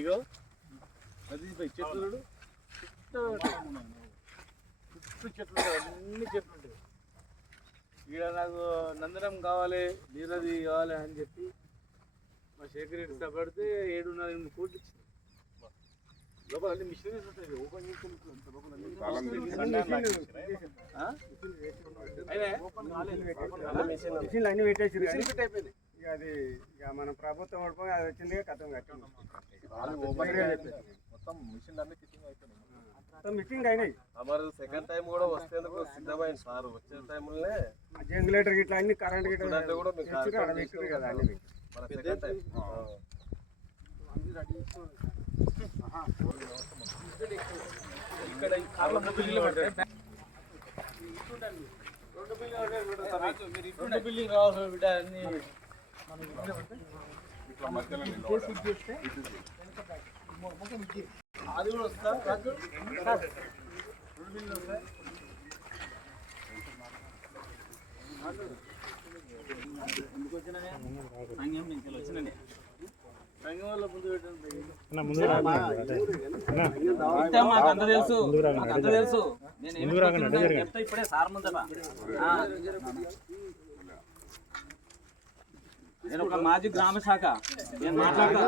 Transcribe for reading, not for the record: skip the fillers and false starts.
ఇగో అది చెట్లు చుట్టూ చెట్లు అన్ని చెట్లు ఉంటాయి. ఇక్కడ నాకు నందనం కావాలి, నీరది కావాలి అని చెప్పి మా శేఖర్ రెడ్డి సపడితే 7.5 కోట్లు ఇచ్చింది. లోపల అన్ని మిషనరీస్ ఉంటాయి. ఓపెన్ మిషన్లు అన్ని పెట్టేసి అయిపోయింది. ఇక అది ఇక మన ప్రభుత్వం పడిపోయి అది వచ్చింది కథం కట్టింది. మొత్తం మిషన్లు అన్ని ఫిట్టింగ్ అయిపోయినాయి. మొత్తం మిషింగ్ అయినాయి. మరి సెకండ్ టైం కూడా వచ్చేందుకు సిద్ధమైంది సార్. వచ్చే టైంలోనే జనరేటర్ ఇట్లా అన్ని కరెంట్ గిట్లా కూడా మీకు కదా అన్ని మన సెకండ్ టైం ఇక్కడ కార్ల బిల్డింగ్ పడతాయి. 2 బిల్డింగ్ కావాలి బిడ్డ. అన్ని అది కూడా వస్తా 2 బిల్డింగ్ వస్తాయి. ఎందుకు వచ్చినా సంఘం నుంచి వచ్చినండి. సంఘం వల్ల ముందు మాకు తెలుసు. నేను చెప్తా ఇప్పుడే సార్ ముందట. నేను ఒక మాజీ గ్రామ శాఖ, నేను మాట్లాడతా.